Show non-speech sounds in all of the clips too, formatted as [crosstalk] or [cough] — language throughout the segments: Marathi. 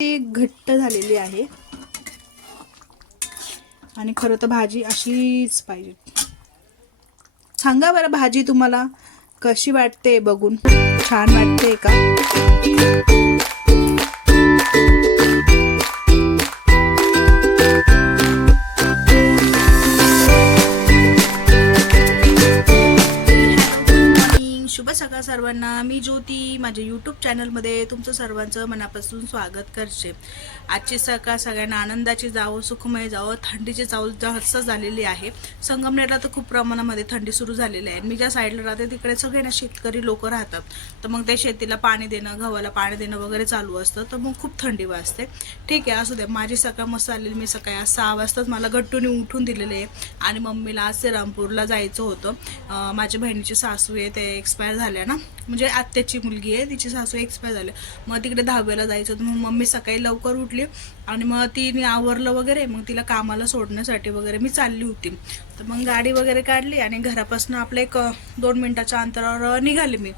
ती घट्ट झालेली आहे. आणि खरं तर भाजी अशीच पाहिजे. सांगा बरं भाजी तुम्हाला कशी वाटते बघून? छान वाटते का? शुभ सकाळ सर्वांना मी ज्योती माझ्या यूट्यूब चॅनलमध्ये तुमचं सर्वांचं मनापासून स्वागत करते. आजची सकाळ सगळ्यांना आनंदाची जावं सुखमय जावं थंडीची जाऊ जास्त झालेली आहे. संगमनेरला तर खूप प्रमाणामध्ये थंडी सुरू झालेली आहे. मी ज्या साईडला राहते तिकडे सगळे ना शेतकरी लोक राहतात. तर मग त्या शेतीला पाणी देणं गव्हाला पाणी देणं वगैरे चालू असतं. तर मग खूप थंडी वाजते. ठीक आहे असू द्या माझी सकाळ मस्त आलेली. मी सकाळी आज सहा वाजताच मला गट्टूने उठून दिलेले आहे. आणि मम्मीला आज श्रीरामपूरला जायचं होतं. माझ्या बहिणीची सासू आहे ते एक्सपायर झाल्या ना? म्हणजे आत्याची मुलगी आहे तिची सासू एक्सपायर झाले. मग तिकडे दहाव्याला जायचं होतं. मग मम्मी सकाळी लवकर उठली आणि मग तिने आवरलं वगैरे. मग तिला कामाला सोडण्यासाठी वगैरे मी चालली होती. तर मग गाडी वगैरे काढली आणि घरापासून आपलं एक दोन मिनटाच्या अंतरावर निघाले मी.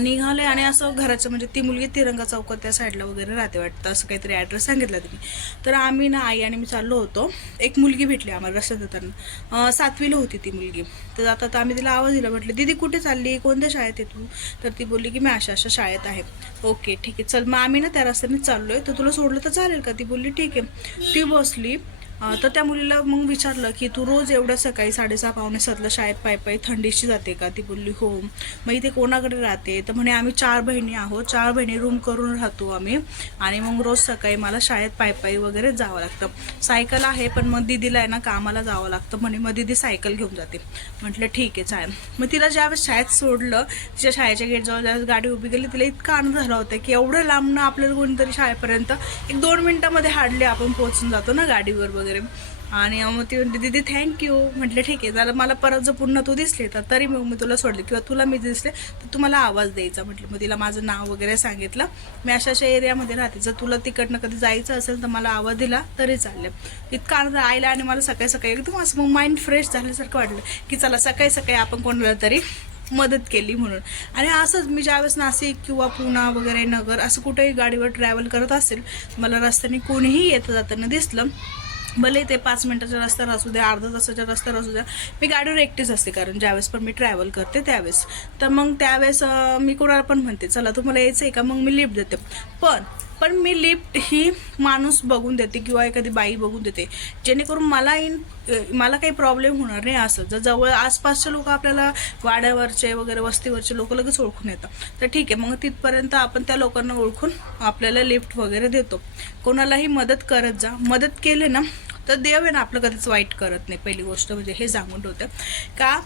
निघाले आणि असं घराचं म्हणजे ती मुलगी तिरंगा चौकात त्या साईडला वगैरे राहते वाटतं. असं काहीतरी ॲड्रेस सांगितला तुम्ही तर आम्ही ना आई आणि मी चाललो होतो. एक मुलगी भेटली आम्हाला रस्त्यात जाताना सातवीला होती ती मुलगी. तर आता तर आम्ही तिला आवाज दिला. म्हटलं दीदी कुठे चालली? कोणत्या शाळेत आहे तू? तर ती बोलली की मी अशा अशा शाळेत आहे. ओके ठीक आहे. चल मग आम्ही ना त्या रस्त्याने आहे तर तुला सोडलं तर चालेल का? ती बोलली ठीक आहे. ती बसली. तर त्या मुलीला मग विचारलं की तू रोज एवढ्या सकाळी साडेसहा पावणे सातला शाळेत पाय पायी थंडीशी जाते का? ती बोलली हो. मग इथे कोणाकडे राहते? तर म्हणे आम्ही चार बहिणी आहोत. चार बहिणी रूम करून राहतो आम्ही. आणि मग रोज सकाळी मला शाळेत पाय पायी वगैरे जावं लागतं. सायकल आहे पण मग दिदीला आहे ना कामाला जावं लागतं. म्हणे मग दिदी सायकल घेऊन जाते. म्हटलं ठीक आहे चालेल. मग तिला ज्यावेळेस शाळेत सोडलं तिच्या शाळेच्या गेटजवळ ज्यावेळेस गाडी उभी केली तिला इतका आनंद झाला होता की एवढं लांबनं आपल्याला कोणीतरी शाळेपर्यंत एक दोन मिनिटामध्ये हाडले आपण पोहोचून जातो ना गाडीवर वगैरे. आणि मग ती म्हणते दिदी थँक्यू म्हटलं ठीक आहे जरा मला परत जर पुन्हा तू दिसले तर तरी मग मी तुला सोडले. किंवा तुला मी दिसले तर तू मला आवाज द्यायचा. म्हटलं मग तिला माझं नाव वगैरे सांगितलं. मी अशा अशा एरियामध्ये राहते. जर तुला तिकडनं कधी जायचं असेल तर मला आवाज दिला तरी चालेल. इतका आनंद आयला आणि मला सकाळी सकाळी एकदम असं मग माइंड फ्रेश झाल्यासारखं वाटलं की चला सकाळी सकाळी आपण कोणाला तरी मदत केली म्हणून. आणि असंच मी ज्यावेळेस नाशिक किंवा पुणा वगैरे नगर असं कुठेही गाडीवर ट्रॅव्हल करत असेल मला रस्त्याने कोणीही येतं जाताना दिसलं भले ते पाच मिनटाच्या रस्त्यावर असू द्या अर्धा तासाच्या रस्त्यावर असू द्या मी गाडीवर एकटीच असते कारण ज्यावेळेस पण मी ट्रॅव्हल करते त्यावेळेस. तर मग त्यावेळेस मी कोणाला पण म्हणते चला तुम्हाला यायचं आहे का? मग मी लिफ्ट देते. पण पण मी लिफ्ट ही माणूस बघून देते किंवा एखादी बाई बघून देते. जेणेकरून मला इन मला काही प्रॉब्लेम होणार नाही असं. जर जवळ आसपासचे लोक आपल्याला वाड्यावरचे वगैरे वस्तीवरचे लोक लगेच ओळखून येतात. तर ठीक आहे मग तिथपर्यंत आपण त्या लोकांना ओळखून आपल्याला लिफ्ट वगैरे देतो. कोणालाही मदत करत जा. मदत केले ना तर देव आहे ना आपलं कधीच वाईट करत नाही. पहिली गोष्ट म्हणजे हे सांगून ठेवतं. का?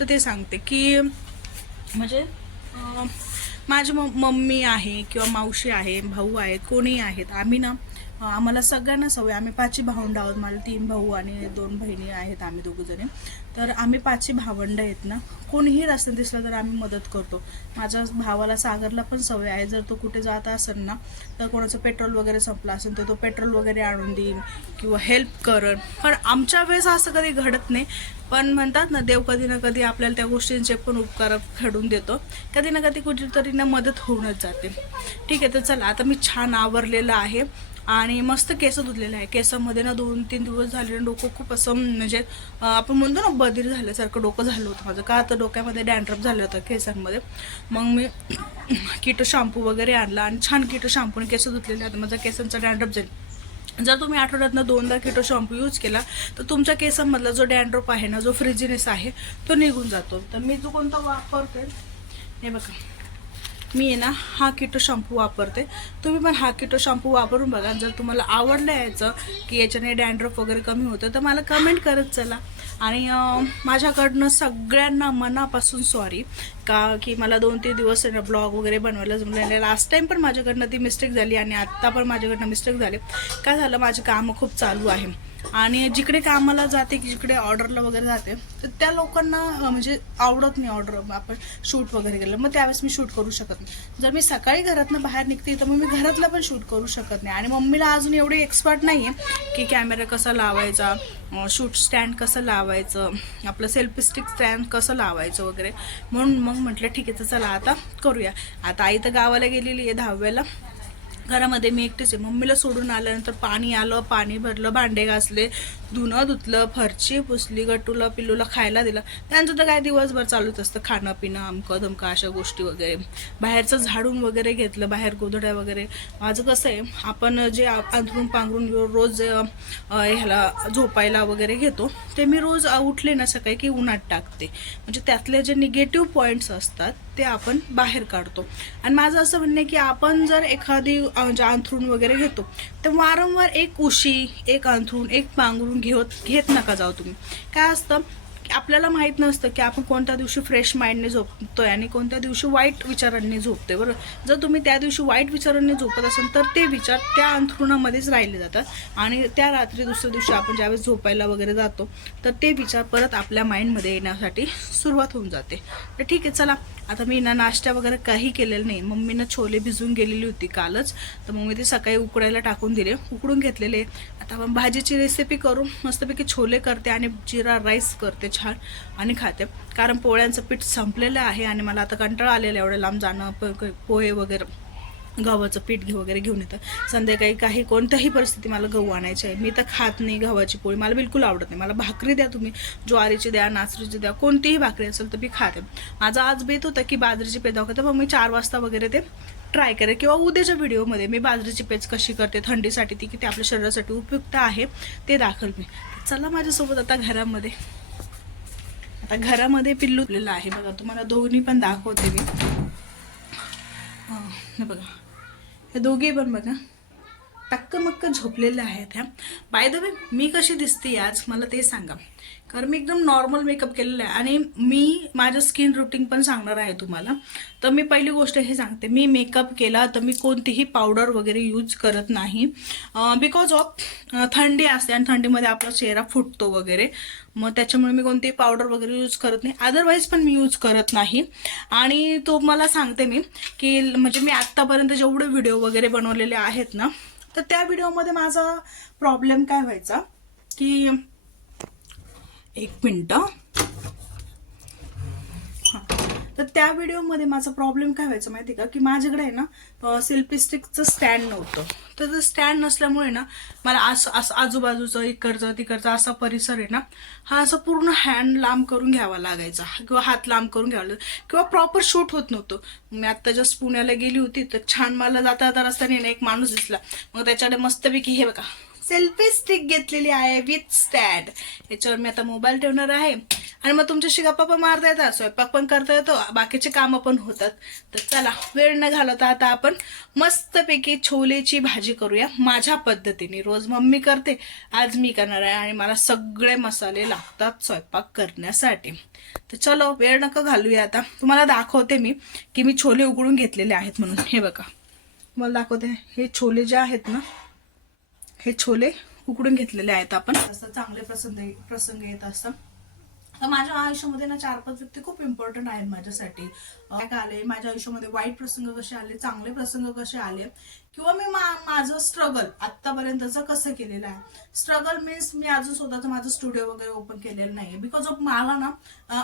तर ते सांगते की म्हणजे माझी म मम्मी आहे किंवा मावशी आहे भाऊ आहेत कोणी आहेत आम्ही ना आम्हाला सगळ्यांना सवय. आम्ही पाचही भावंड आहोत. मला तीन भाऊ आणि दोन बहिणी आहेत आम्ही दोघंजणी. तर आम्ही पाचही भावंड आहेत ना कोणीही रस्त्यात दिसलं तर आम्ही मदत करतो. माझ्या भावाला सागरला पण सवय आहे. जर तो कुठे जात असेल ना तर कोणाचं पेट्रोल वगैरे संपलं असेल तर तो पेट्रोल वगैरे आणून देईन किंवा हेल्प करेन पण आमच्या वेळेस असं कधी घडत नाही. पण म्हणतात ना देव कधी ना कधी आपल्याला त्या गोष्टींचे पण उपकार घडून देतो. कधी ना कधी कुठेतरी ना मदत होऊनच जाते. ठीक आहे तर चला आता मी छान आवरलेलं आहे आणि मस्त केस धुतलेलं आहे. केसामध्ये ना दोन तीन दिवस झाले डोकं खूप असं म्हणजे आपण म्हणतो ना बधीर झाल्यासारखं डोकं झालं होतं माझं. का तर डोक्यामध्ये डॅन्ड्रप झालं होतं केसांमध्ये. मग मी [clears throat] किटो शॅम्पू वगैरे आणला आणि छान किटो शॅम्पूने केस धुतलेले आहेत. माझा केसांचा डॅन्ड्रप जाईल जर तुम्ही आठवड्यातनं दोनदा किटो शॅम्पू यूज केला तर तुमच्या केसांमधला जो डॅन्ड्रोप आहे ना जो फ्रिजीनेस आहे तो निघून जातो. तर मी जो कोणता वापरते हे बघा. मी आहे ना हा किटो शॅम्पू वापरते. तुम्ही पण हा किटो शॅम्पू वापरून बघा. जर तुम्हाला आवडलं याचं की याच्याने डॅन्ड्रफ वगैरे कमी होतं तर मला कमेंट करत चला. आणि माझ्याकडनं सगळ्यांना मनापासून सॉरी का की मला दोन तीन दिवस ब्लॉग वगैरे बनवायला जमलं नाही. लास्ट टाईम पण माझ्याकडनं ती मिस्टेक झाली आणि आत्ता पण माझ्याकडनं मिस्टेक झाले. काय झालं? माझे कामं खूप चालू आहे. आणि जिकडे कामाला जाते की जिकडे ऑर्डरला वगैरे जाते तर त्या लोकांना म्हणजे आवडत नाही ऑर्डर. आपण शूट वगैरे केलं मग त्यावेळेस मी शूट करू शकत नाही. जर मी सकाळी घरातनं बाहेर निघते तर मग मी घरातला पण शूट करू शकत नाही. आणि मम्मीला अजून एवढी एक्सपर्ट नाही आहे की कॅमेरा कसा लावायचा शूट स्टँड कसं लावायचं आपलं सेल्फी स्टिक स्टँड कसं लावायचं वगैरे. म्हणून मग म्हटलं ठीक आहे तर चला आता करूया. आता आई तर गावाला गेलेली आहे दहाव्याला. घरामध्ये मी एकटीच आहे. मम्मीला सोडून आल्यानंतर पाणी आलं पाणी भरलं भांडे घासले धुणं धुतलं फरची पुसली गटूला पिल्लूला खायला दिलं. त्यांचं तर काय दिवसभर चालूच असतं. खाणं पिणं अमकं धमकं अशा गोष्टी वगैरे. बाहेरचं झाडून वगैरे घेतलं बाहेर गोधड्या वगैरे. माझं कसं आहे आपण जे अंथरून पांघरून रोज ह्याला झोपायला वगैरे घेतो ते मी रोज उठले ना सकाळी की उन्हात टाकते. म्हणजे त्यातले जे निगेटिव्ह पॉईंट्स असतात ते आपण बाहेर काढतो. आणि माझं असं म्हणणं आहे की आपण जर एखादी म्हणजे अंथरूण वगैरे घेतो तर वारंवार एक उशी एक अंथरूण एक पांघरून घेत घेत नका जाऊ तुम्ही. काय असतं आपल्याला माहीत नसतं की आपण कोणत्या दिवशी फ्रेश माइंडने झोपतोय आणि कोणत्या दिवशी वाईट विचारांनी झोपतोय. बरोबर जर तुम्ही त्या दिवशी वाईट विचारांनी झोपत असाल तर ते विचार त्या अंथरुणामध्येच राहिले जातात. आणि त्या रात्री दुसऱ्या दिवशी आपण ज्यावेळेस झोपायला वगैरे जातो तर ते विचार परत आपल्या माइंडमध्ये येण्यासाठी सुरुवात होऊन जाते. तर ठीक आहे चला. आता मी ना नाश्ता वगैरे काही केलेलं नाही. मम्मीनं छोले भिजवून गेलेली होती कालच. तर मग मी ते सकाळी उकडायला टाकून दिले. उकडून घेतलेले. आता आपण भाजीची रेसिपी करू. मस्तपैकी छोले करते आणि जिरा राईस करते छान. आणि खाते. कारण पोळ्यांचं पीठ संपलेलं आहे आणि मला आता कंटाळा आलेला आहे एवढं लांब जाणं प- पोहे वगैरे गव्हाचं पीठ घे वगैरे घेऊन येतं. संध्याकाळी काही कोणत्याही परिस्थिती मला गहू आणायची आहे. मी तर खात नाही गव्हाची पोळी. मला बिलकुल आवडत नाही. मला भाकरी द्या तुम्ही. ज्वारीची द्या नाचरीची द्या कोणतीही भाकरी असेल तर मी खाते. माझा आज बेत होता की बाजरीची पेज दाखवते मग मी चार वाजता वगैरे ते ट्राय करेल किंवा उद्याच्या व्हिडिओमध्ये मी बाजरीची पेज कशी करते थंडीसाठी ती किती आपल्या शरीरासाठी उपयुक्त आहे ते दाखल मी. चला माझ्यासोबत आता घरामध्ये. आता घरामध्ये पिल्लू आहे. बघा तुम्हाला दोन्ही पण दाखवते मी. बघा. हे दोघे पण बघा. टक्क मक्क झोपलेल्या आहेत ह्या. बाय द वे मी कशी दिसते आज? मला ते सांगा. कारण मी एकदम नॉर्मल मेकअप केलेला आहे. आणि मी माझं स्किन रुटीन पण सांगणार आहे तुम्हाला. तर मी पहिली गोष्ट हे सांगते. मी मेकअप केला तर मी कोणतीही पावडर वगैरे यूज करत नाही. बिकॉज ऑफ थंडी असते आणि थंडीमध्ये आपला चेहरा फुटतो वगैरे. मग त्याच्यामुळे मी कोणतीही पावडर वगैरे यूज करत नाही. अदरवाईज पण मी यूज करत नाही. आणि तो मला सांगते मी की म्हणजे मी आत्तापर्यंत जेवढे व्हिडिओ वगैरे बनवलेले आहेत ना तर त्या व्हिडिओमध्ये माझा प्रॉब्लेम काय व्हायचा की एक मिनटं. तर त्या व्हिडिओमध्ये माझा प्रॉब्लेम काय व्हायचा माहिती का? की माझ्याकडे आहे ना सेल्फी स्टिकचं स्टँड नव्हतं. तर ते स्टँड नसल्यामुळे ना मला असं असं आजूबाजूचं इकडचं तिकडचं असा परिसर आहे ना हा असं पूर्ण हँड लांब करून घ्यावा लागायचा. किंवा हात लांब करून घ्यावा लागायचा. किंवा प्रॉपर शूट होत नव्हतं. मी आत्ता जस्ट पुण्याला गेली होती तर छान मला जाता जाता रस्त्याने एक माणूस दिसला. मग त्याच्याकडे मस्तपैकी हे बघा. सेल्फी स्टिक घेतलेली आहे विथ स्टँड याच्यावर मी आता मोबाईल ठेवणार आहे. आणि मग तुमच्याशी गप्पा पण मारता येतात स्वयंपाक पण करता येतो बाकीचे कामं पण होतात. तर चला वेळ न घालवता आता आपण मस्तपैकी छोलेची भाजी करूया. माझ्या पद्धतीने. रोज मम्मी करते आज मी करणार आहे. आणि मला सगळे मसाले लागतात स्वयंपाक करण्यासाठी. तर चलो वेळ नका घालूया आता. तुम्हाला दाखवते मी की मी छोले उघडून घेतलेले आहेत म्हणून. हे बघा. तुम्हाला दाखवते. हे छोले जे आहेत ना हे छोले उकडून घेतलेले आहेत आपण. असं चांगले प्रसंग प्रसंग येत असतात. तर माझ्या आयुष्यामध्ये ना चार पाच व्यक्ती खूप इम्पॉर्टंट आहेत माझ्यासाठी. काय काय आले माझ्या आयुष्यामध्ये वाईट प्रसंग कसे आले चांगले प्रसंग कसे आले किंवा मी मा- माझं स्ट्रगल आतापर्यंतचं कसं केलेलं आहे. स्ट्रगल मीन्स मी अजून स्वतःचं माझं स्टुडिओ वगैरे ओपन केलेलं नाहीये. बिकॉज ऑफ मला ना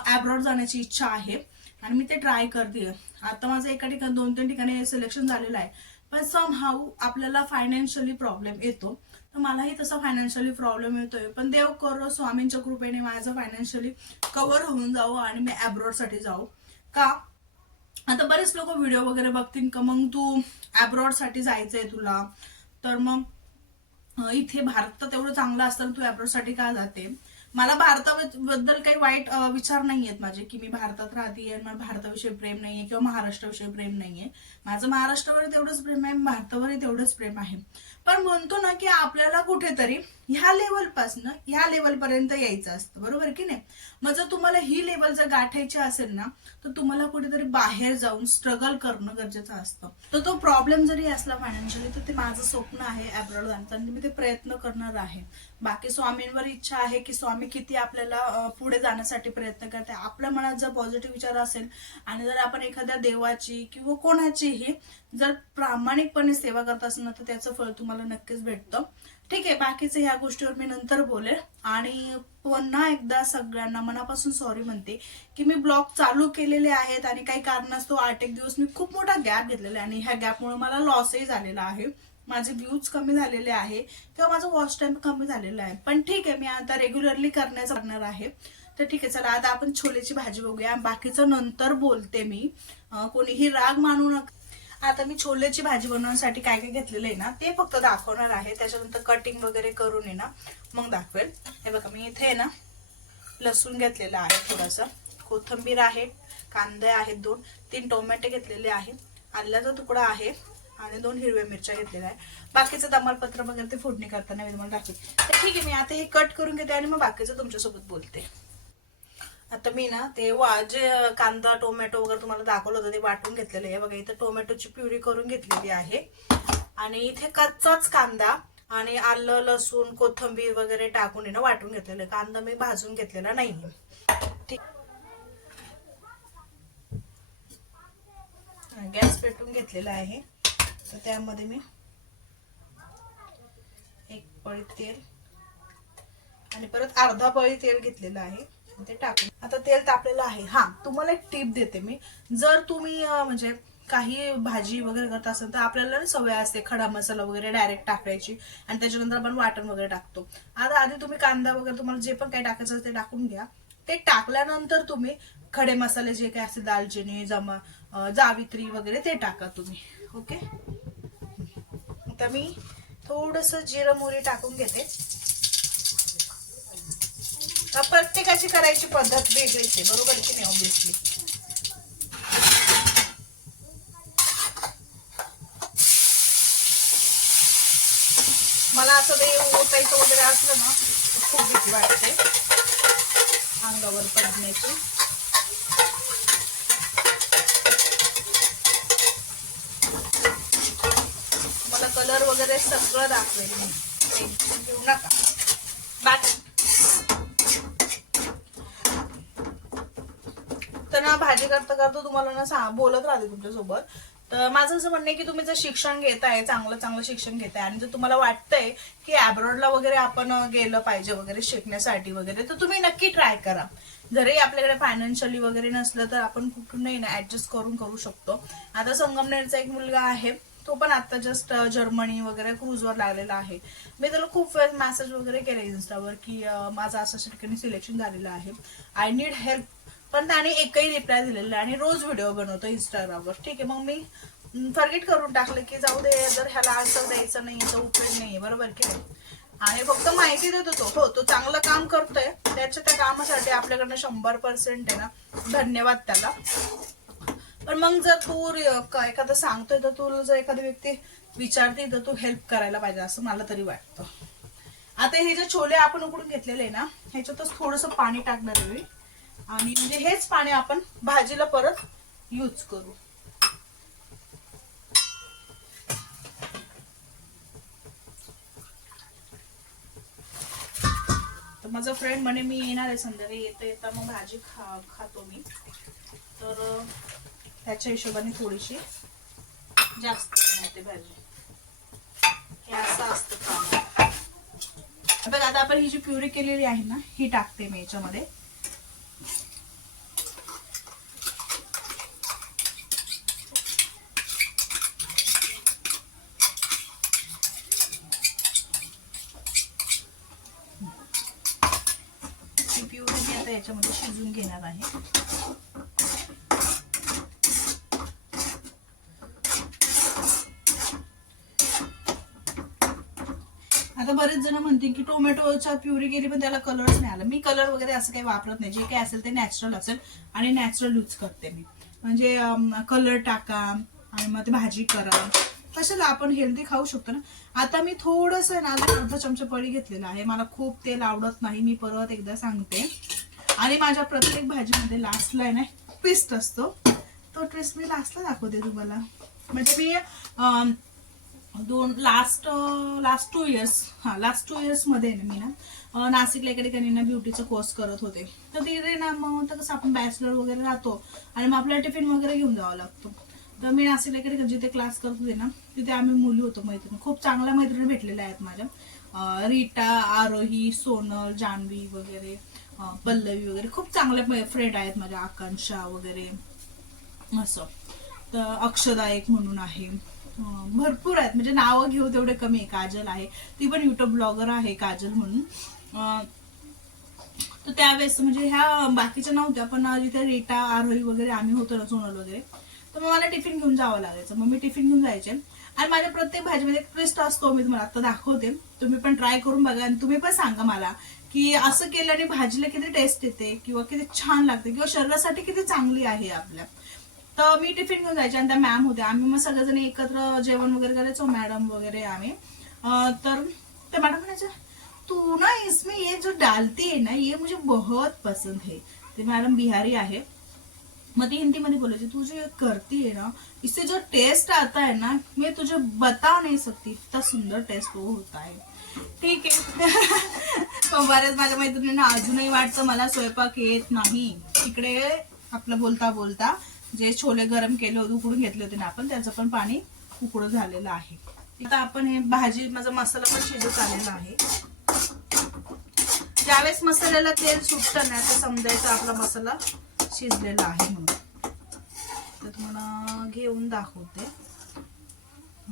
ॲब्रॉड जाण्याची इच्छा आहे. आणि मी ते ट्राय करते. आता माझं एका ठिकाणी दोन तीन ठिकाणी सिलेक्शन झालेलं आहे. पण सम हाऊ आपल्याला फायनान्शियली प्रॉब्लेम येतो. तर मलाही तसा फायनान्शियली प्रॉब्लेम येतोय. पण देव करो स्वामींच्या कृपेने माझं फायनान्शियली कव्हर होऊन जावं आणि मी साठी जाऊ. का? आता बरेच लोक व्हिडिओ वगैरे बघतील का? मग तू साठी जायचंय तुला. तर मग इथे भारत तर तेवढं चांगलं असतं तू abroad का जाते? मला भारताबद्दल काही वाईट विचार नाही आहेत माझे की मी भारतात राहते आणि मला भारताविषयी प्रेम नाहीये किंवा महाराष्ट्राविषयी प्रेम नाहीये. माझं महाराष्ट्रावर तेवढंच प्रेम आहे भारतावरही तेवढंच प्रेम आहे. पण म्हणतो ना की आपल्याला कुठेतरी ह्या लेवलपासनं ह्या लेवलपर्यंत यायचं असतं बरोबर की नाही? मग जर तुम्हाला ही लेवल जर गाठायची असेल ना तर तुम्हाला कुठेतरी बाहेर जाऊन स्ट्रगल करणं गरजेचं असतं. तर तो प्रॉब्लेम जरी असला फायनान्शियली तर ते माझं स्वप्न आहे अब्रॉड जाण्याचं आणि मी ते प्रयत्न करणार आहे. बाकी स्वामींवर इच्छा आहे की स्वामी किती आपल्याला पुढे जाण्यासाठी प्रयत्न करते. आपल्या मनात जर पॉझिटिव्ह विचार असेल आणि जर आपण एखाद्या देवाची किंवा कोणाचीही जर प्रामाणिकपणे सेवा करत असेल ना तर त्याचं फळ तुम्हाला नक्कीच भेटतं. ठीक आहे बाकीचे ह्या गोष्टीवर मी नंतर बोलेल. आणि पुन्हा एकदा सगळ्यांना मनापासून सॉरी म्हणते की मी ब्लॉग चालू केलेले आहेत आणि काही कारणास्तव आठ एक दिवस मी खूप मोठा गॅप घेतलेला आहे. आणि ह्या गॅपमुळे मला लॉसही झालेला आहे. माझे व्ह्यूज कमी झालेले आहे किंवा माझं वॉच टाईम कमी झालेला आहे. पण ठीक आहे मी आता रेग्युलरली करण्याचं करणार आहे. तर ठीक आहे चला आता आपण छोलेची भाजी बघूया. बाकीचं नंतर बोलते मी. कोणीही राग मानू नका. आता मी छोलेची भाजी बनवण्यासाठी काय काय घेतलेलं आहे ना ते फक्त दाखवणार आहे. त्याच्यानंतर कटिंग वगैरे करून आहे ना मग दाखवेल. हे बघा मी इथे आहे ना लसूण घेतलेलं आहे थोडंसं. कोथिंबीर आहे कांदे आहेत दोन तीन टोमॅटो घेतलेले आहे आल्याचा तुकडा आहे आणि दोन हिरव्या मिरच्या घेतलेल्या आहे बाकीचं तमालपत्र वगैरे ते फोडणी करताना मी तुम्हाला दाखवेल. तर ठीक आहे मी आता हे कट करून घेते आणि मग बाकीचं तुमच्यासोबत बोलते. आता मी ना ते वा जे कांदा टोमॅटो वगैरे तुम्हाला दाखवलं होतं ते वाटून घेतलेलं आहे. बघा इथं टोमॅटोची प्युरी करून घेतलेली आहे. आणि इथे कच्चाच कांदा आणि आलं लसूण कोथिंबीर वगैरे टाकून आहे ना वाटून घेतलेलं आहे. कांदा मी भाजून घेतलेला नाही. ठीक गॅस पेटून घेतलेला आहे. तर त्यामध्ये मी एक पळी तेल आणि परत अर्धा पळी तेल घेतलेलं आहे. ते टाकून. आता तेल तापलेलं आहे. हा तुम्हाला एक टिप देते मी. जर तुम्ही म्हणजे काही भाजी वगैरे करत असेल तर आपल्याला सवय असते खडा मसाला वगैरे डायरेक्ट टाकायची आणि त्याच्यानंतर आपण वाटण वगैरे टाकतो. आता आधी तुम्ही कांदा वगैरे तुम्हाला जे पण काही टाकायचं असेल ते टाकून घ्या. ते टाकल्यानंतर तुम्ही खडे मसाले जे काही असतील दालचिनी जमा जावित्री वगैरे ते टाका तुम्ही. ओके? आता मी थोडस जिरं मोहरी टाकून घेते. प्रत्येकाची करायची पद्धत वेगळीच आहे. बरोबर की नाही ऑब्विसली मला असं ते ओतायचं वगैरे असलं ना खूप भीती वाटते. अंगावर पडण्याची. मला कलर वगैरे सगळं दाखवेल मी. टेन्शन घेऊ नका बाकी तर ना भाजी करता करता तुम्हाला ना सा बोलत राहते तुमच्यासोबत. तर माझं असं म्हणणं आहे की तुम्ही जर शिक्षण घेताय चांगलं चांगलं शिक्षण घेताय आणि जर तुम्हाला वाटतंय की अब्रॉडला वगैरे आपण गेलं पाहिजे वगैरे शिकण्यासाठी वगैरे तर तुम्ही नक्की ट्राय करा. जरी आपल्याकडे फायनान्शियली वगैरे नसलं तर आपण कुठूनही ना ऍडजस्ट करून करू शकतो. आता संगमनेरचा एक मुलगा आहे तो पण आता जस्ट जर्मनी वगैरे क्रूजवर लागलेला आहे. मी त्याला खूप वेळ मॅसेज वगैरे केले इन्स्टावर की माझं असं ठिकाणी सिलेक्शन झालेलं आहे. आय नीड हेल्प पण त्याने एकही रिप्लाय दिलेला आणि रोज व्हिडिओ बनवतो इंस्टाग्रामवर ठीक आहे मग मी फर्गेट करून टाकलं की जाऊ दे जर ह्याला आन्सर द्यायचं नाही तर उपयोग नाही. बरोबर की आणि फक्त माहिती देतो तो हो तो चांगलं काम करतोय. त्याच्या त्या कामासाठी आपल्याकडनं शंभर पर्सेंट आहे ना धन्यवाद त्याला. पण मग जर तू एखादं सांगतोय तर तुला जर एखादी व्यक्ती विचारते तर तू हेल्प करायला पाहिजे असं मला तरी वाटतं. आता हे जे छोले आपण उकडून घेतलेले आहे ना ह्याच्यातच थोडस पाणी टाकणार आहे मी. आणि म्हणजे हेच पाणी आपण भाजीला परत यूज करू. तर माझा फ्रेंड म्हणे मी येणार आहे संध्याकाळी येता येता मग भाजी खा खातो मी. तर त्याच्या हिशोबाने थोडीशी जास्त बनवते भाजी. हे असं असतं काम. बघ आता आपण ही जी प्युरी केलेली आहे ना ही टाकते मी याच्यामध्ये ही प्युरी मी आता याच्यामध्ये घेणार आहे. आता बरेच जण म्हणतील की टोमॅटोच्या प्युरी केली पण त्याला कलरच नाही आला. मी कलर वगैरे असं काही वापरत नाही. जे काही असेल ते नॅचरल असेल आणि नॅचरल यूज करते मी. म्हणजे कलर टाका आणि मग ते भाजी करा. कशाला आपण हेल्दी खाऊ शकतो ना. आता मी थोडस ना अर्धा चमचा पळी घेतलेला आहे. मला खूप तेल आवडत नाही. मी परत एकदा सांगते. आणि माझ्या प्रत्येक भाजीमध्ये लास्टला आहे ना ट्विस्ट असतो. तो ट्विस्ट मी लास्टला दाखवते तुम्हाला. म्हणजे मी दोन लास्ट लास्ट टू इयर्स हां लास्ट टू इयर्समध्ये ना मी ना नाशिकला इकडे ठिकाणी ना ब्युटीचा कोर्स करत होते. तर तिकडे ना मग तर कसं आपण बॅचलर वगैरे राहतो आणि मग आपल्याला टिफिन वगैरे घेऊन जावं लागतो. तर मी नाशिकला इकडे जिथे क्लास करत होते ना तिथे आम्ही मुली होतो मैत्रिणी. खूप चांगल्या मैत्रिणी भेटलेल्या आहेत माझ्या. रीटा आरोही सोनल जान्हवी वगैरे. पल्लवी वगैरे. खूप चांगल्या फ्रेंड आहेत माझ्या आकांक्षा वगैरे. असं. तर अक्षदा एक म्हणून आहे. भरपूर आहेत. म्हणजे नावं घेऊ तेवढे कमी आहे. काजल आहे. ती पण युट्यूब ब्लॉगर आहे काजल म्हणून. तर त्यावेळेस म्हणजे ह्या बाकीच्या नव्हत्या पण जिथे रेटा आरोही वगैरे आम्ही होतो ना सोनल वगैरे तर मग मला टिफिन घेऊन जावं लागायचं. मग मी टिफिन घेऊन जायचे. आणि माझ्या प्रत्येक भाजीमध्ये एक ट्विस्ट असतो मी तुम्हाला आता दाखवते. तुम्ही पण ट्राय करून बघा आणि तुम्ही पण सांगा मला की असं केल्याने भाजीला किती टेस्ट येते किंवा किती छान लागते किंवा शरीरासाठी किती चांगली आहे आपल्या. तर मी टिफिन घेऊन जायचे आणि त्या मॅम होत्या. आम्ही मग सगळेजण एकत्र जेवण वगैरे करायचो मॅडम वगैरे आम्ही. तर त्या मॅडम म्हणायच्या तू ना इसमें ये जो डालती है ना ये मुझे बहुत पसंद है. ते मॅडम बिहारी आहे. मग ती हिंदी मध्ये बोलायची तू जो करती है ना इससे जो टेस्ट आता है ना मैं तुझे बता नहीं सकती. इतना सुंदर टेस्ट वो होता है ठीक आहे. [laughs] पण बऱ्याच माझ्या मैत्रिणींना अजूनही वाटतं मला स्वयंपाक येत नाही. इकडे आपलं बोलता बोलता जे छोले गरम केले होते उकडून घेतले होते ना आपण त्याचं पण पाणी उकडं झालेलं आहे. आता आपण हे भाजी माझा मसाला पण शिजत आलेला आहे. ज्यावेळेस मसाल्याला तेल सुटतं ना तर समजायचं आपला मसाला शिजलेला आहे म्हणून. तर तुम्हाला घेऊन दाखवते.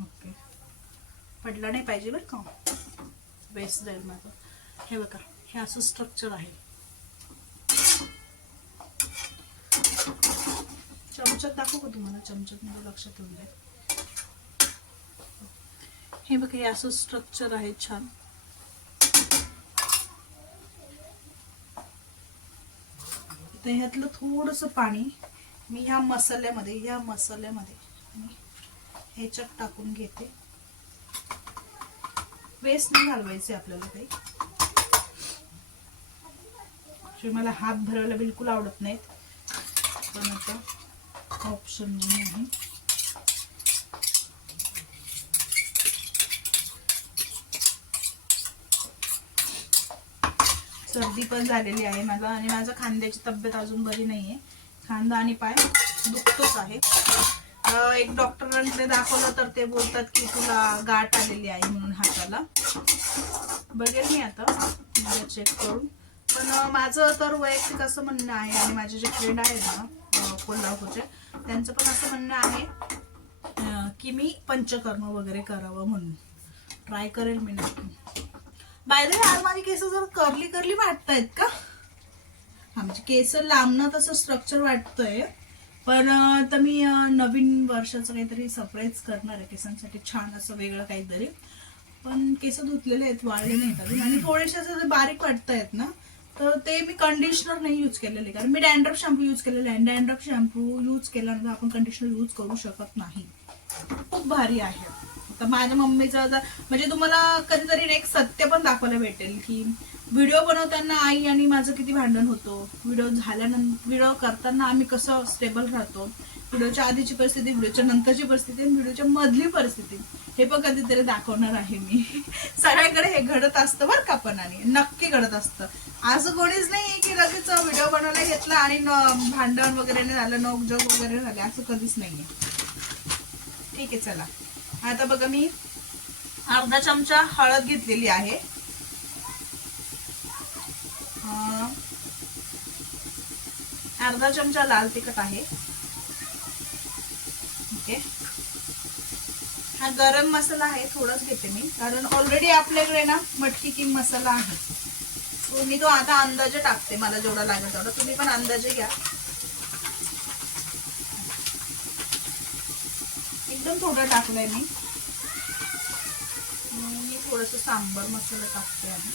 ओके. पडला नाही पाहिजे बरं का? बेस जाईल माझं हे बघा हे असं स्ट्रक्चर आहे. चमच्यात दाखवू का तुम्हाला? चमच्यात मला लक्षात येऊन जाईल हे बघा हे असं स्ट्रक्चर आहे छान. तर ह्यातलं थोडंसं पाणी मी ह्या मसाल्यामध्ये ह्या मसाल्यामध्ये ह्याच्यात टाकून घेते. पेस्ट नाही घालवायचे आपल्याला काही. जे मला हात भरायला बिलकुल आवडत नाहीत. पण आता ऑप्शन नाही आहे. सर्दी पण झालेली आहे मला आणि माझा खांद्याची तब्येत अजून बरी नाहीये. खांदा आणि पाय दुखतोच आहे. एक डॉक्टरांकडे दाखवलं तर ते बोलतात की तुला गाठ आलेली आहे म्हणून हाताला. बघेल मी आता चेक करून. पण माझं तर वैयक्तिक असं म्हणणं आहे आणि माझे जे फ्रेंड आहेत ना कोल्हापूरचे त्यांचं पण असं म्हणणं आहे की मी पंचकर्म वगैरे करावं म्हणून. ट्राय करेल मी नक्की. बाय द आज माझी केस जर करली करली वाटतायत का? आमची केस लांबणं तसं स्ट्रक्चर वाटतंय. पण आता मी नवीन वर्षाचं काहीतरी सरप्राईज करणार आहे केसांसाठी. छान असं वेगळं काहीतरी. पण केस धुतलेले आहेत वाळले नाहीत अजून. आणि थोडेसे असं जे बारीक वाटतायत ना तर ते मी कंडिशनर नाही यूज केलेले. कारण मी डॅन्ड्रफ शॅम्पू यूज केलेले आहे. डॅन्ड्रफ शॅम्पू यूज केल्यानंतर आपण कंडिशनर यूज करू शकत नाही. खूप भारी आहे. तर माझ्या मम्मीचं जर म्हणजे तुम्हाला कधीतरी एक सत्य पण दाखवायला भेटेल की व्हिडिओ बनवताना आई आणि माझं किती भांडण होतं. व्हिडिओ झाल्यानंतर व्हिडिओ करताना आम्ही कसं स्टेबल राहतो. व्हिडिओच्या आधीची परिस्थिती व्हिडिओच्या नंतरची परिस्थिती आणि व्हिडिओच्या मधली परिस्थिती. हे पण कधीतरी दाखवणार आहे मी. [laughs] सगळ्याकडे हे घडत असतं बरं का पण आणि नक्की घडत असतं. असं कोणीच नाही की लगेच व्हिडिओ बनवायला घेतला आणि भांडण वगैरे नाही झालं नोकझोक वगैरे झाले. असं कधीच नाहीये. ठीक आहे चला. आता बघा मी अर्धा चमचा हळद घेतलेली आहे. अर्धा चमचा लाल तिखट आहे. ओके. हा गरम मसाला आहे थोडाच घेते मी. कारण ऑलरेडी आपल्याकडे ना मटकी किंग मसाला आहे. तो मी तो आता अंदाजे टाकते मला जेवढा लागेल तेवढा. तुम्ही पण अंदाजे घ्या. एकदम थोडं टाकलंय मी. मी थोडस सांबर मसाला टाकते आहे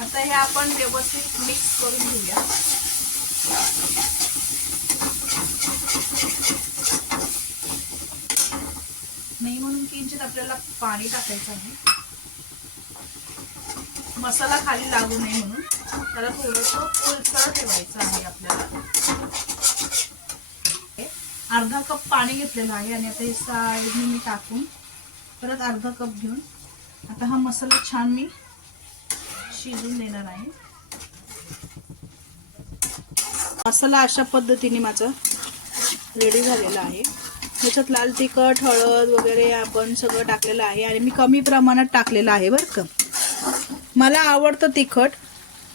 आता हे आपण व्यवस्थित मिक्स करून घेऊया. नाही म्हणून किंचित आपल्याला पाणी टाकायचं आहे. मसाला खाली लागू नये म्हणून त्याला थोडंसं ओलसर ठेवायचं आहे आपल्याला. अर्धा कप पाणी घेतलेलं आहे आणि आता हे साईडने मी टाकून परत अर्धा कप घेऊन आता हा मसाला छान मी शिजून देणार आहे. मसाला अशा पद्धतीने माझा रेडी झालेला आहे. त्याच्यात लाल तिखट हळद वगैरे आपण सगळं टाकलेलं आहे आणि मी कमी प्रमाणात टाकलेलं आहे बरं का. मला आवडतं तिखट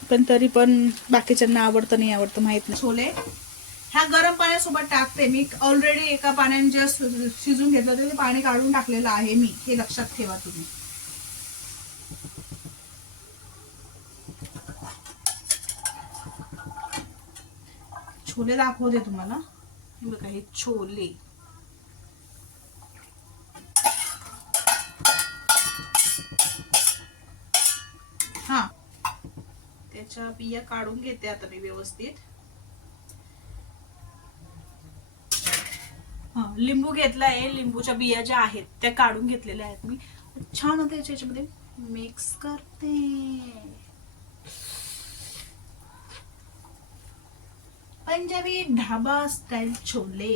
पण तरी पण बाकीच्यांना आवडतं नाही आवडतं माहीत नाही. छोले ह्या गरम पाण्यासोबत टाकते मी. ऑलरेडी एका पाण्याने जे शिजून घेतलं होतं ते पाणी काढून टाकलेलं आहे मी. हे लक्षात ठेवा तुम्ही. छोले दाखवते तुम्हाला. हे बघा हे छोले. हा. त्याच्या बिया काढून घेते आता मी व्यवस्थित. हा लिंबू घेतला आहे. लिंबूच्या बिया ज्या आहेत त्या काढून घेतलेल्या आहेत मी. छान होते याच्यामध्ये. मिक्स करते. पंजाबी ढाबा स्टाईल छोले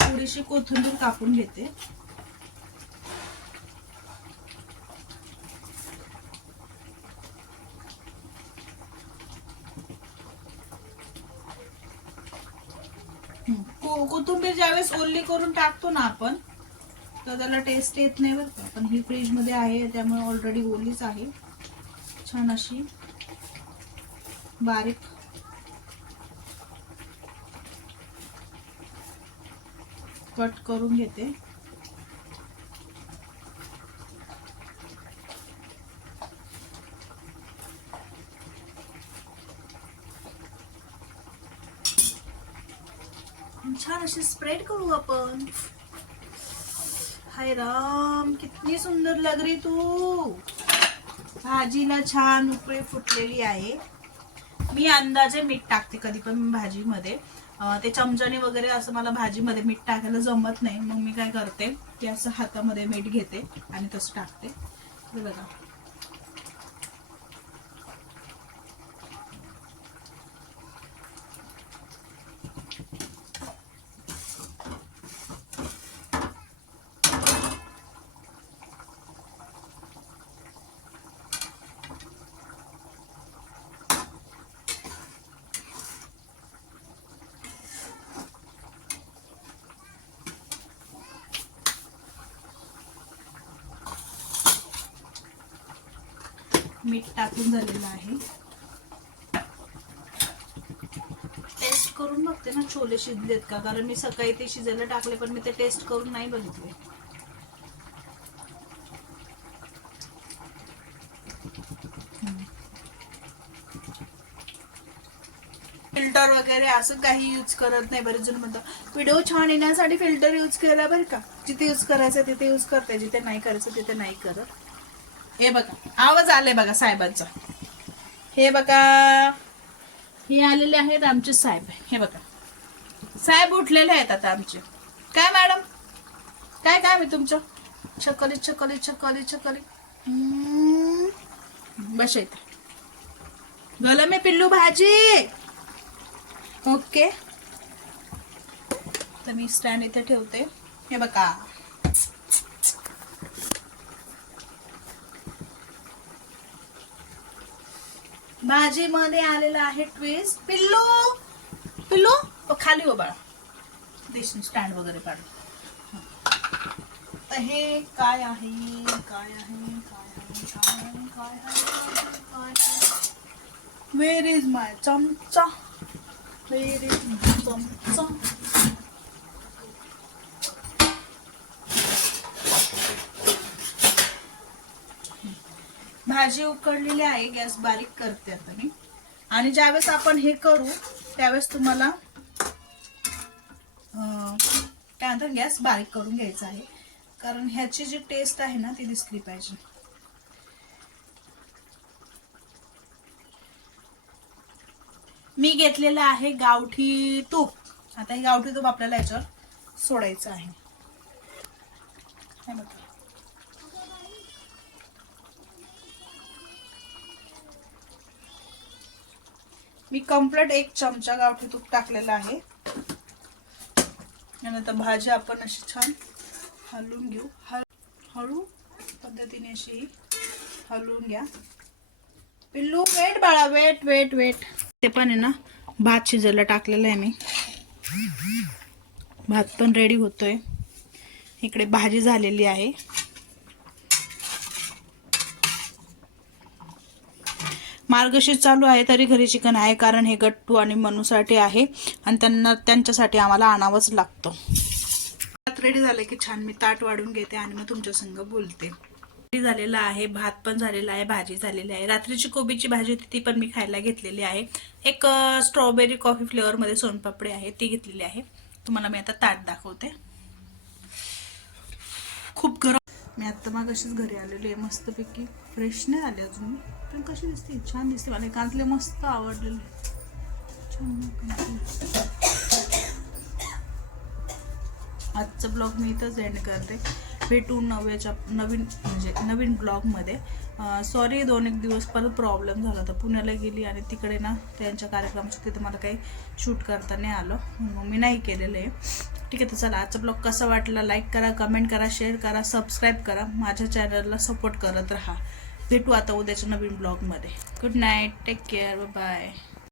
थोडीशी कोथिंबीर कापून घेते हम्म. को- वेळेस ओली करून टाकतो ना आपण तर त्याला टेस्ट येत नाही बरं का. पण ही फ्रीजमध्ये आहे त्यामुळे ऑलरेडी ओलीच आहे. छान अशी बारीक. कट करून घेते छान अशी स्प्रेड करू आपण? हाय राम किती सुंदर लग रही तू. भाजीला छान उकळी फुटलेली आहे. मी अंदाजे मीठ टाकते कधी पण भाजीमध्ये. ते चमचाने वगैरे असं मला भाजीमध्ये मीठ टाकायला जमत नाही. मग मी काय करते की असं हातामध्ये मीठ घेते आणि तसं टाकते. बघा. मीठ टाकून झालेलं आहे. टेस्ट करून बघते ना छोले शिजलेत का? कारण मी सकाळी ते शिजायला टाकले पण मी ते टेस्ट करून नाही बघितले. फिल्टर वगैरे असं काही यूज करत नाही. बरेच जण म्हणतात व्हिडिओ छान येण्यासाठी फिल्टर यूज केला बरं का? जिथे यूज करायचं तिथे यूज करते जिथे नाही करायचं तिथे नाही करत. हे बघा आवाज आलाय बघा साहेबांचा. हे बघा. हे आलेले आहेत आमचे साहेब. हे बघा. साहेब उठलेले आहेत आता आमचे. काय मॅडम? काय काय मी तुमचं? छकली छकली छकली छकली. हम्म. बस इथे. गलं मी पिल्लू भाजी. ओके. तर मी स्टँड इथे ठेवते. हे बघा. भाजीमध्ये आलेला आहे ट्विस्ट पिल्लू! पिल्लू खाली हो बाळा दिस स्टँड वगैरे पाडू. तर हे काय आहे? काय आहे? काय आहे? काय आहे? काय आहे? वेर इज माय चमचा? वेर इज माय चमचा? भाजी उकडलेली आहे गॅस बारीक करते आता मी. आणि ज्यावेळेस आपण हे करू त्यावेळेस तुम्हाला त्यानंतर गॅस बारीक करून घ्यायचा आहे. कारण ह्याची जी टेस्ट आहे ना ती दिसली पाहिजे. मी घेतलेलं आहे गावठी तूप. आता हे गावठी तूप आपल्याला याच्यावर सोडायचं आहे. मी कंप्लीट एक चमचा गावठी तूप टाकलेला आहे. त्यानंतर भाजी आपण अशी छान हलवून घेऊ. हल हळू पद्धतीने अशी हलवून घ्या. पिल्लू वेट बाळा वेट वेट वेट. ते पण आहे ना भात शिजायला टाकलेलं आहे मी. भात पण रेडी होतोय. इकडे भाजी झालेली आहे. मार्गशीर्ष चालू आहे तरी घरी चिकन आहे कारण हे गट्टू आणि मनूसाठी आहे आणि त्यांना त्यांच्यासाठी आम्हाला आणावंच लागतं. भात रेडी झालं की छान मी ताट वाढून घेते आणि मग तुमच्या संग बोलते. झालेला आहे भात पण झालेला आहे भाजी झालेली आहे. रात्रीची कोबीची भाजी होती ती पण मी खायला घेतलेली आहे. एक स्ट्रॉबेरी कॉफी फ्लेवरमध्ये सोनपापडी आहे ती घेतलेली आहे. तुम्हाला मी आता ताट दाखवते. खूप गरम मी आत्ता मग अशीच घरी आलेली आहे मस्तपैकी फ्रेश नाही आले अजून. मी पण कशी दिसते? छान दिसते. मला हे कांतले मस्त आवडलेले. छान आजचा ब्लॉग मी इथंच एंड करते. भेटू नव्याच्या नवीन म्हणजे नवीन ब्लॉगमध्ये. सॉरी दोन एक दिवस परत प्रॉब्लेम झाला होता. पुण्याला गेली आणि तिकडे ना त्यांच्या कार्यक्रमाच्या तिथे मला काही शूट करता नाही आलं. मग मी नाही केलेलं आहे. ठीक आहे तर चला आजचा ब्लॉग कसा वाटला लाईक करा कमेंट करा शेअर करा सबस्क्राईब करा. माझ्या चॅनलला सपोर्ट करत राहा. भेटू आता उद्याच्या नवीन ब्लॉगमध्ये good night take care bye